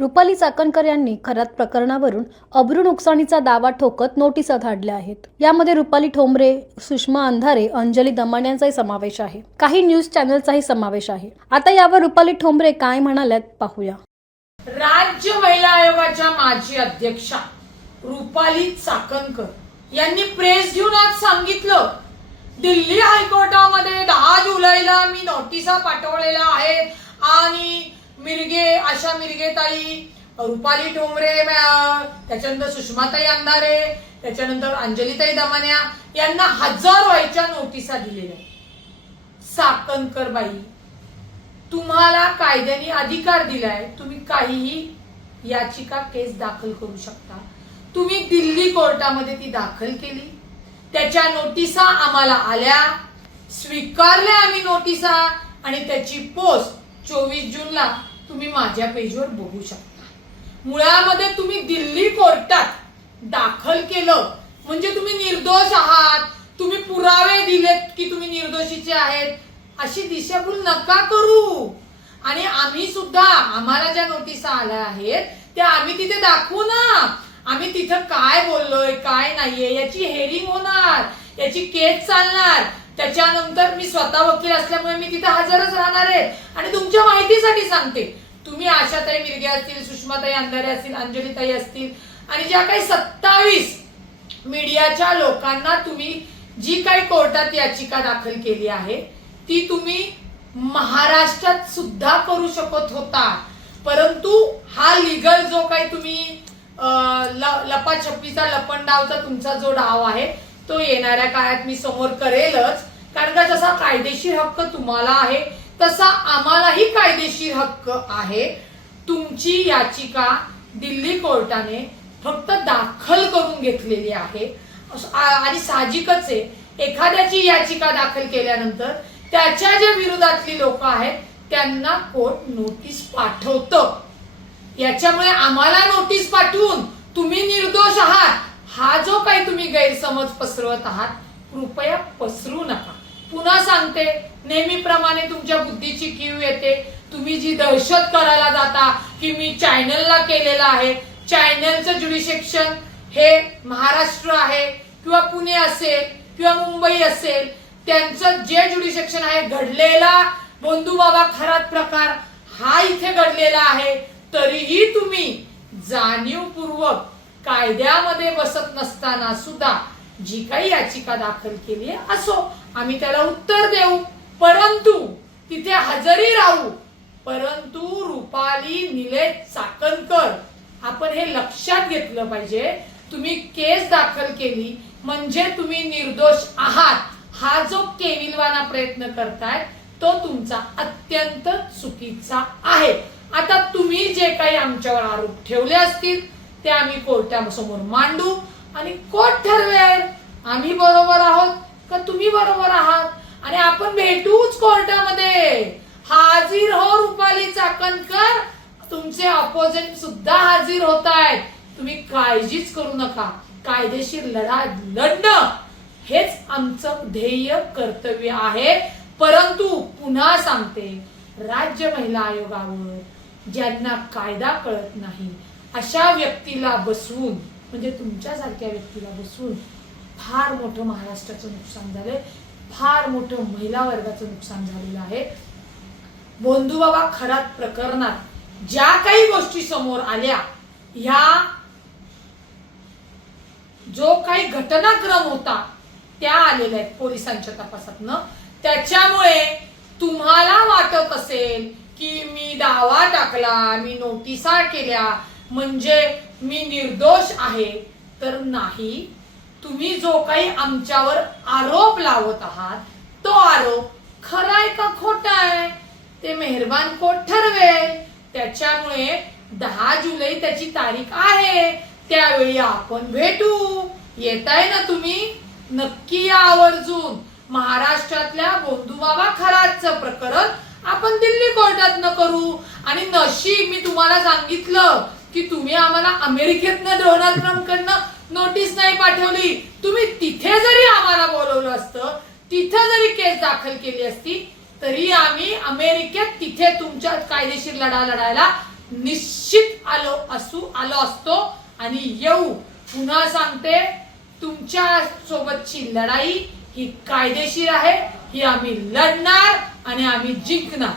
रुपाली चाकणकर यांनी खरात प्रकरणावरून अब्रू नुकसानीचा दावा ठोकत नोटिसा धाडल्या आहेत। यामध्ये रुपाली ठोंबरे, सुषमा अंधारे, अंजली दमाण यांचाही समावेश आहे। काही न्यूज चॅनलचाही समावेश आहे। आता यावर रुपाली ठोंबरे काय म्हणाल्यात पाहूया। राज्य महिला आयोगाच्या माजी अध्यक्षा रुपाली चाकणकर यांनी प्रेस घेऊन आज सांगितलं, दिल्ली हायकोर्टामध्ये 10 जुलैला मी नोटिसा पाठवलेल्या आहेत आणि आशा मिरगेताई, रुपाली ठोंबरे, त्याच्यानंतर सुषमाताई अंधारे, त्याच्यानंतर अंजलीताई दमान्या यांना हजार व्हायच्या नोटिसा दिलेल्या। चाकणकर बाई, तुम्हाला कायद्याने अधिकार दिलाय, तुम्ही काहीही याचिका केस दाखल करू शकता। तुम्ही दिल्ली कोर्टामध्ये ती दाखल केली, त्याच्या नोटिसा आम्हाला आल्या, स्वीकारल्या आम्ही नोटिसा आणि त्याची पोस्ट 24 जूनला तुम्ही माझ्या पेजवर बघू शकता। मुळामध्ये तुम्ही दिल्ली कोर्टात दाखल केलं म्हणजे तुम्ही निर्दोष आहात, तुम्ही पुरावे दिलेत की तुम्ही निर्दोषीचे आहेत, अशी दिशाभूल नका करू। आणि आम्ही सुद्धा, आम्हाला ज्या नोटिसा आल्या आहेत त्या आम्ही तिथे दाखवू ना, आम्ही तिथं काय बोललोय काय नाहीये याची हेअरिंग होणार, याची केस चालणार। त्याच्यानंतर मी स्वतः वकील असल्यामुळे मी तिथे हजरच राहणार आहे। आणि तुमच्या माहितीसाठी सांगते, तुम्ही आशाताई मिरगे असतील, सुषमाताई अंधारे असतील, अंजलीताई असतील आणि ज्या काही 27 मीडियाच्या लोकांना तुम्ही जी काही कोर्टात याचिका दाखल केली आहे ती तुम्ही महाराष्ट्रात सुद्धा करू शकत होता, परंतु हा लीगल जो काही तुम्ही लपाछपीचा लपंडावचा तुमचा जो डाव आहे तो येणाऱ्या काळात मी समोर करेलच। कारण का जसा कायदेशीर हक्क तुम्हाला आहे तसा आम्हालाही कायदेशीर हक्क आहे। तुमची याचिका दिल्ली कोर्टाने फक्त दाखल करून घेतलेली आहे आणि साहजिकच आहे, एखाद्याची याचिका दाखल केल्यानंतर त्याच्या ज्या विरोधातली लोक आहेत त्यांना कोर्ट नोटीस पाठवतं। याच्यामुळे आम्हाला नोटीस पाठवून तुम्ही निर्दोष आहात हा जो काही तुम्ही गैरसमज पसरवत आहात, कृपया पसरू नका। पुन्हा सांगते, नेहमीप्रमाणे तुमच्या बुद्धीची कीव येते, तुम्ही जी दहशत करायला जाता की मी चॅनलला केलेलं आहे, चॅनलचं ज्युडिशिक्शन हे महाराष्ट्र आहे किंवा पुणे असेल किंवा मुंबई असेल, त्यांचं जे ज्युडिशिक्शन आहे घडलेला बंधुबाबा खरात प्रकार हा इथे घडलेला आहे, तरीही तुम्ही जाणीवपूर्वक कायद्यामध्ये बसत नसताना सुद्धा जी काही याचिका दाखल केली आहे असो, आम्ही त्याला उत्तर देऊ, परंतु तिथे हजरी राहू। परंतु रुपाली निलेश चाकणकर, आपण हे लक्षात घेतलं पाहिजे, तुम्ही केस दाखल केली म्हणजे तुम्ही निर्दोष आहात हा जो केविलवाना प्रयत्न करताय तो तुमचा अत्यंत चुकीचा आहे। आता तुम्ही जे काही आमच्यावर आरोप ठेवले असतील ते आम्ही कोर्टासमोर मांडू आणि कोर्ट ठरवेल आम्ही बरोबर आहोत का तुम्ही बरोबर आहात, आणि आपण भेटूच कोर्टामध्ये। हाजीर हो रुपाली चाकणकर, तुमचे अपोजिट सुद्धा हाजीर होत आहेत, तुम्ही काळजीच करू नका। कायदेशीर लढा लढणं हेच आमचं ध्येय कर्तव्य आहे। परंतु पुन्हा सांगते, राज्य महिला आयोगावर ज्यांना कायदा कळत नाही अशा व्यक्तीला बसवून, म्हणजे तुमच्यासारख्या व्यक्तीला बसवून फार मोठं महाराष्ट्राचं नुकसान झालंय, फार मोठं महिला वर्गाचं नुकसान झालेलं आहे। बंधुबाबा खरात प्रकरणात ज्या काही गोष्टी समोर आल्या, ह्या जो काही घटनाक्रम होता त्या आलेल्या आहेत पोलिसांच्या तपासातनं। त्याच्यामुळे तुम्हाला वाटत असेल की मी दावा टाकला, मी नोटिसा केल्या म्हणजे मी निर्दोष आहे, तर नाही। तुम्ही जो काही आमच्यावर आरोप लावत आहात तो आरोप खरा आहे का खोटा आहे ते मेहरबान कोर्ट ठरवेल। त्याच्यामुळे 10 जुलै त्याची तारीख आहे, त्यावेळी आपण भेटू। येताय ना तुम्ही? नक्की या आवर्जून। महाराष्ट्रातल्या बंधुबाबा खरातचं प्रकरण आपण दिल्ली कोर्टात न करू। आणि नशीब मी तुम्हाला सांगितलं की तुम्ही आम्हाला अमेरिकेतनं डोनाल्ड ट्रम्पकडनं नोटीस नाही पाठवली, तुम्ही तिथे जरी आम्हाला बोलवलं असतं, तिथे जरी केस दाखल केली असती, तरी आम्ही अमेरिकेत तिथे तुमच्या कायदेशीर लढा लढायला निश्चित आलो आलो असतो आणि येऊ. पुन्हा सांगते, तुमच्या सोबतची लढाई ही कायदेशीर आहे, ही आम्ही लढणार आणि आम्ही जिंकणार.